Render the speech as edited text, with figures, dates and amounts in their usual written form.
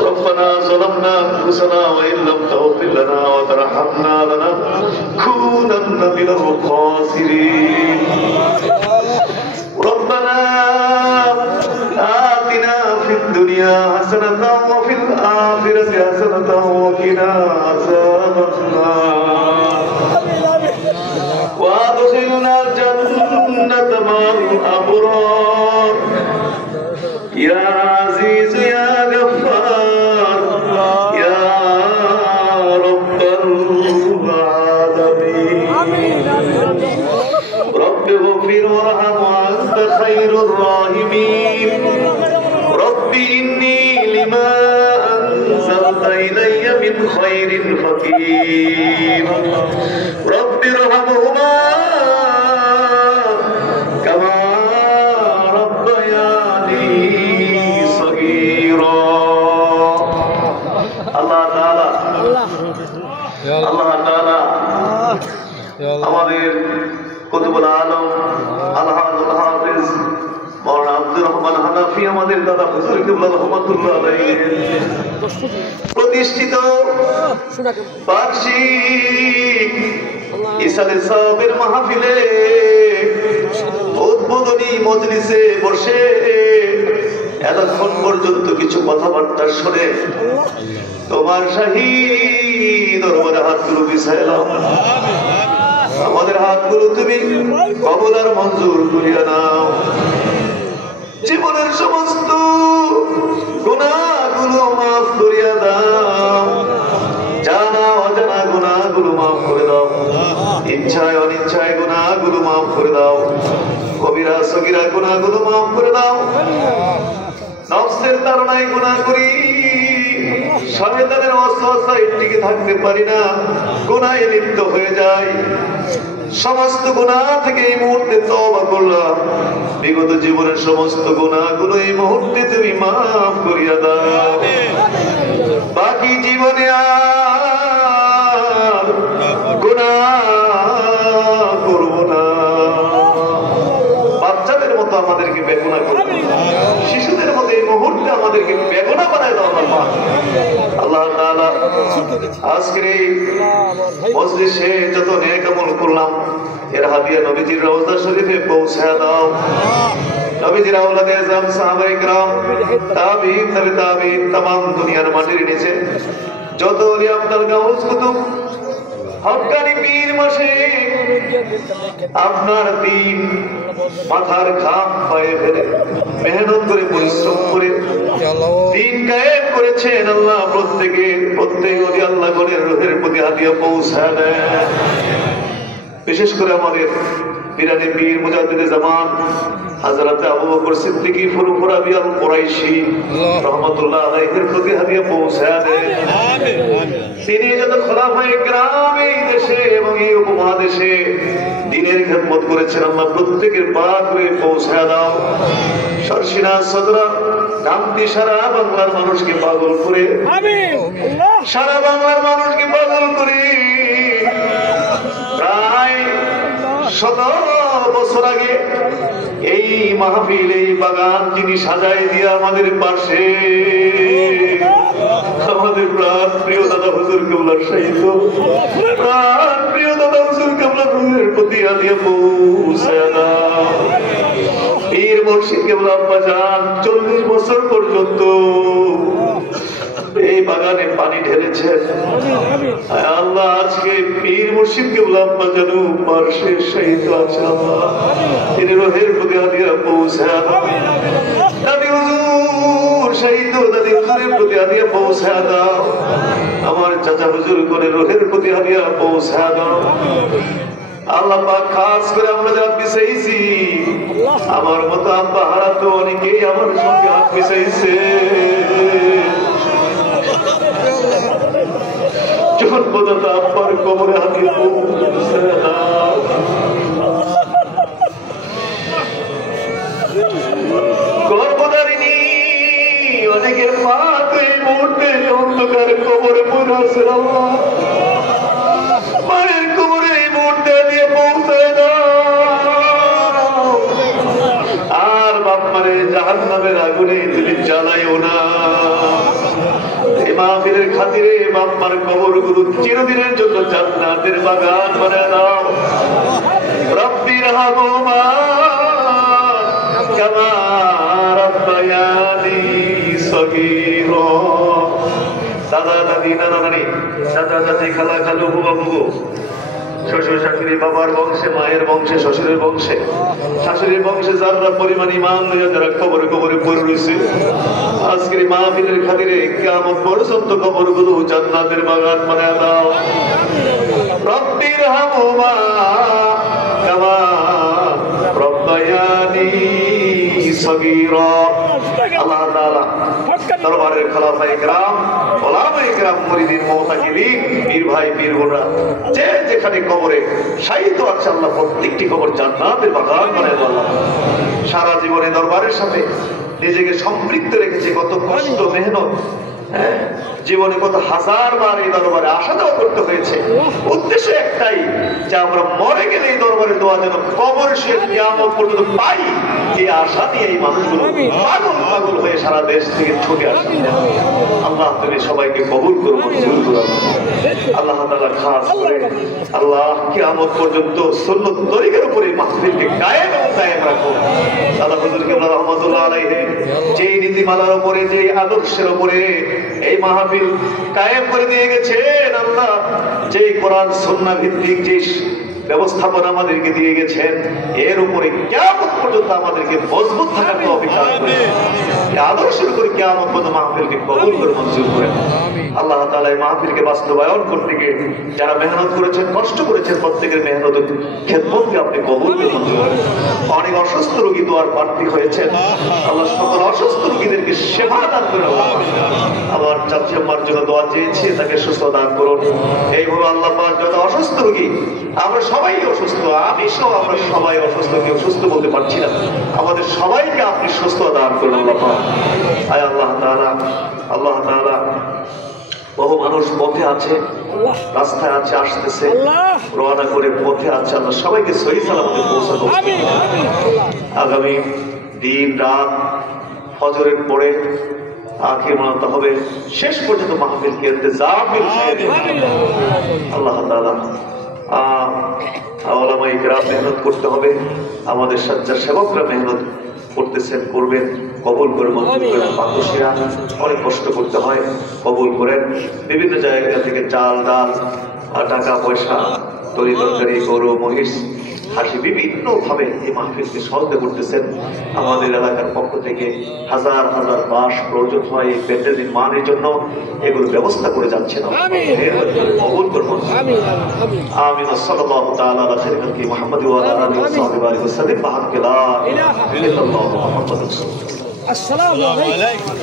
ربنا ظلمنا أنفسنا وإن لم تغفر لنا وترحمنا لنكونن من الخاسرين ربنا آتنا في الدنيا حسنة وفي الآخرة حسنة وقنا عذاب النار وأدخلنا الجنة مع الأبرار يا عزيز يا غفار يا رب العالمين رب اغفر وارحم وأنت خير الراحمين رب إني لما أنزلت إلي من خير فقير رب ارحمهما كما ربياني صغيرا الله تعالى আমাদের কুতুবুল আলম আল্লাহুল হাফেজ মাওলানা আব্দুর রহমান হানাফি আমাদের দাদা হুজুর কিবলা রাহমাতুল্লাহ আলাইহি প্রতিষ্ঠিত বার্ষিক ইসালে সাহেবের মাহফিলে উদ্বোধনী মজলিসে বসে এতক্ষণ পর্যন্ত কিছু কথাবার্তা শুনে তোমার শাহী দরবারে হাতগুলো বিছাইলাম আমাদের হাতগুলো তুমি কবুল আর মঞ্জুর করিয়া নাও জীবনের সমস্ত গুনাহগুলো মাফ করিয়া দাও জানা অজানা গুনাহগুলো মাফ করে দাও ইচ্ছায় অনিচ্ছায় গুনাহগুলো মাফ করে দাও কবিরা সগীরা গুনাহগুলো মাফ করে দাও নফসের তাড়নায় গুনাহ করি শয়তানের ওয়াসওয়াসায় টিকে থাকতে পারি না গুনাহে লিপ্ত হয়ে যাই সমস্ত গুনাহ থেকে এই মুহূর্তে তওবা করলাম বিগত জীবনের সমস্ত গুনাহগুলো এই মুহূর্তে তুমি মাফ করিয়া দাও বাকি জীবনে আর গুনাহ করব না বাচ্চাদের মতো আমাদেরকে বেগুনা করো শিশুদের মতো এই মুহূর্তে আমাদেরকে বেগুনা বানায় দাও আল্লাহ তাআলা আজকের এই মজলিসে যত নেক আমল করলাম এর হাদিয়া নবীজির রওজা শরীফে পৌঁছায় দাও নবীজির আওলাদে আযম সাহাবায়ে کرام তাবিঈন তবে তাবিঈন तमाम দুনিয়ার মাটির নিচে যত ওলি আব্দুল গাউস কুতুব হক্কানি পীর মাশায়েখ আপনার দিন মাথার ঘাম পায়ে ফেলে মেহনত করে পরিশ্রম করে দিন কায়েম করেছেন আল্লাহ প্রত্যেক ওলি আল্লাহ গণের রূহের প্রতি হাদিয়া পৌঁছায় দেন বিশেষ করে আমাদের পীরানে পীর মুজাদ্দিদে জামান হযরত আবু বকর সিদ্দিকী ফুরফুরাবি আল কুরাইশি রাহমাতুল্লাহ আলাইহির প্রতি হাদিয়া পৌঁছায় দেন আমিন তিনি যত খোলাফায়ে کرام এই দেশে এবং এই উপমহাদেশে দ্বীনের খিদমত করেছেন আল্লাহ প্রত্যেকের পাক হয়ে পৌঁছায় দাও সরসিনা সদরা গামতি সারা বাংলার মানুষকে পাগল করে আমিন সারা বাংলার মানুষকে পাগল করে প্রায় 17 বছর আগে এই মাহফিল এই বাগান যিনি সাজায় দিয়ে আমাদের পাশে আমাদের প্রাণ প্রিয় দাদা হুজুর কিবলার শহীদ প্রাণ প্রিয় দাদা হুজুর কিবলার রূহের প্রতি হাদিয়া পৌঁছায় দাও পীর মুর্শিদ কিবলা আব্বা জান 40 বছর পর্যন্ত এই বাগানে পানি ঢেলেছেন আল্লাহ আজকে পীর মুর্শিদ কিবলা আব্বা জান পাশে শহীদ আছেন আল্লাহ তিনি রূহের প্রতি হাদিয়া পৌঁছায় দাও দাদি হুজুর শহীদ দাদি হুজুরের প্রতি হাদিয়া পৌঁছায় দাও আমার চাচা হুজুর করে রূহের প্রতি হাদিয়া পৌঁছায় দাও আল্লাহ পাক খাস করে আমরা যারা মিশাইছি আমার মতো আব্বা হারা তো অনেকেই আমার সঙ্গে হাত মিশাইছে যখন পর্যন্ত আব্বার কবরে হাদিয়া পৌঁছায় দাও গর্ভধারিণী অনেকের পাক এই মুহূর্তে অন্ধকার কবরে পড়ে আছে আল্লাহ মায়ের কবরে এই মুহূর্তে দিয়ে পৌঁছায় দাও আর মানে জাহান্নামের আগুনে তুমি জ্বালাইও না। এই মাহফিলের খাতিরে বাপ্পার কবরগুলো চিরদিনের জন্য জান্নাতের বাগান বানায় দাও। রব্বির হামুমা কামা রাব্বায়ানি সগীরা। দাদা দাদি নানা নানি চাচা চাচি খালা খালু বুবা বুবু শ্বশুর শাশুড়ি বাবার বংশে মায়ের বংশে শ্বশুরের বংশে শাশুড়ির বংশে যারা পরিমাণ ইমান লইয়া যারা কবরে কবরে পড়ে রয়েছে আজকের মাহফিলের খাতিরে কিয়ামত পর্যন্ত কবরগুলো জান্নাতের বাগান বানায় দাও। রব্বির হামুমা কামা রাব্বায়ানি সগীরা। আল্লাহ তাআলা দরবারের খলাফায়ে কেরাম ওলামায়ে কেরাম মুরিদিন মুতাকিবিন পীর ভাই পীর বোনরা যে যেখানে কবরে শায়িত আছে আল্লাহ প্রত্যেকটি কবর জান্নাতের বাগান বানায় দাও। সারা জীবনে দরবারের সাথে নিজেকে সম্পৃক্ত রেখেছে, কত কষ্ট মেহনত, জীবনে কত হাজার বার এই দরবারে আসা যাওয়া করতে হয়েছে। উদ্দেশ্য একটাই যে আমরা মরে গেলে এই দরবারে দোয়া যেন কবরে সে কিয়ামত পর্যন্ত পাই। এই আশা নিয়ে এই মানুষগুলো পাগল পাগল হয়ে সারা দেশ থেকে ছুটে আসে। আল্লাহ তুমি সবাইকে কবুল করো, মঞ্জুর করো। আল্লাহ তাআলা খাস করে আল্লাহ কিয়ামত পর্যন্ত সুন্নাত তরিকার উপরে মাহফিলকে কায়েম এবং কায়েম রাখো। দাদা হুজুর কিবলা রাহমাতুল্লাহ আলাইহি যেই নীতিমালার উপরে যেই আদর্শের উপরে এই মাহফিল কায়েম করে দিয়ে গেছেন, আল্লাহ যেই কোরআন সুন্নাহ ভিত্তিক যে ব্যবস্থাপনা আমাদেরকে দিয়ে গেছেন এর উপরে কিয়ামত পর্যন্ত আমাদেরকে মজবুত থাকার তৌফিক দান করুন। এই আদর্শের উপরে কিয়ামত পর্যন্ত মাহফিলকে কবুল করে মঞ্জুর করেন। আল্লাহ তাআলা এই মাহফিলকে বাস্তবায়ন করতে গিয়ে যারা মেহনত করেছেন কষ্ট করেছেন প্রত্যেকের মেহনত খেদমতকে আপনি কবুল করে মঞ্জুর করেন। অনেক অসুস্থ রোগী দোয়ার প্রার্থী হয়েছেন, আল্লাহ সকল অসুস্থ রোগীদেরকে সেবা দান করে। আমার চাচি আম্মার জন্য দোয়া চেয়েছি, তাকে সুস্থ দান করুন। এইভাবে আল্লাহ পাক যত অসুস্থ রোগী, আমরা সবাই অসুস্থ, আমি সহ আমরা সবাই অসুস্থ, কেউ সুস্থ বলতে পারছি না, আমাদের সবাইকে আপনি সুস্থ দান করুন আল্লাহ পাক। আয় আল্লাহ তাআলা, আল্লাহ তাআলা বহু মানুষ পথে আছে, রাস্তায় আছে, আসতেছে, রওনা করে পথে আছে, আল্লাহ সবাইকে সহি সালামতে পৌঁছাতে আগামী দিন রাত ফজরের পরে আখির মানতে হবে, শেষ পর্যন্ত মাহফিলকে ইন্তজামিল আল্লাহ তাআলা ওলামায়ে কেরাম মেহনত করতে হবে, আমাদের সাজ্জাদ সেবকরা মেহনত করতেছেন, করবেন, কবুল করে মঞ্জুর করেন। মানুষেরা অনেক কষ্ট করতে হয়, কবুল করেন। বিভিন্ন জায়গা থেকে চাল ডাল টাকা পয়সা তরি তরকারি গরু মহিষ হাসি বিভিন্ন ভাবে এই মাহফিলকে সহযোগিতা করতেছেন। আমাদের এলাকার পক্ষ থেকে হাজার হাজার বাস প্রয়োজন হয় এই প্যান্ডেল নির্মাণের জন্য, এগুলো ব্যবস্থা করে যাচ্ছেন। কবুল করুন। আমিন। সাল্লাল্লাহু তাআলা আলা খায়রি মুহাম্মাদ ওয়া আলা আলিহি ওয়া সাহবিহি ওয়া সাল্লাম। বাহাক লা ইলাহা ইল্লাল্লাহ মুহাম্মাদুর রাসূলুল্লাহ। আসসালামু আলাইকুম।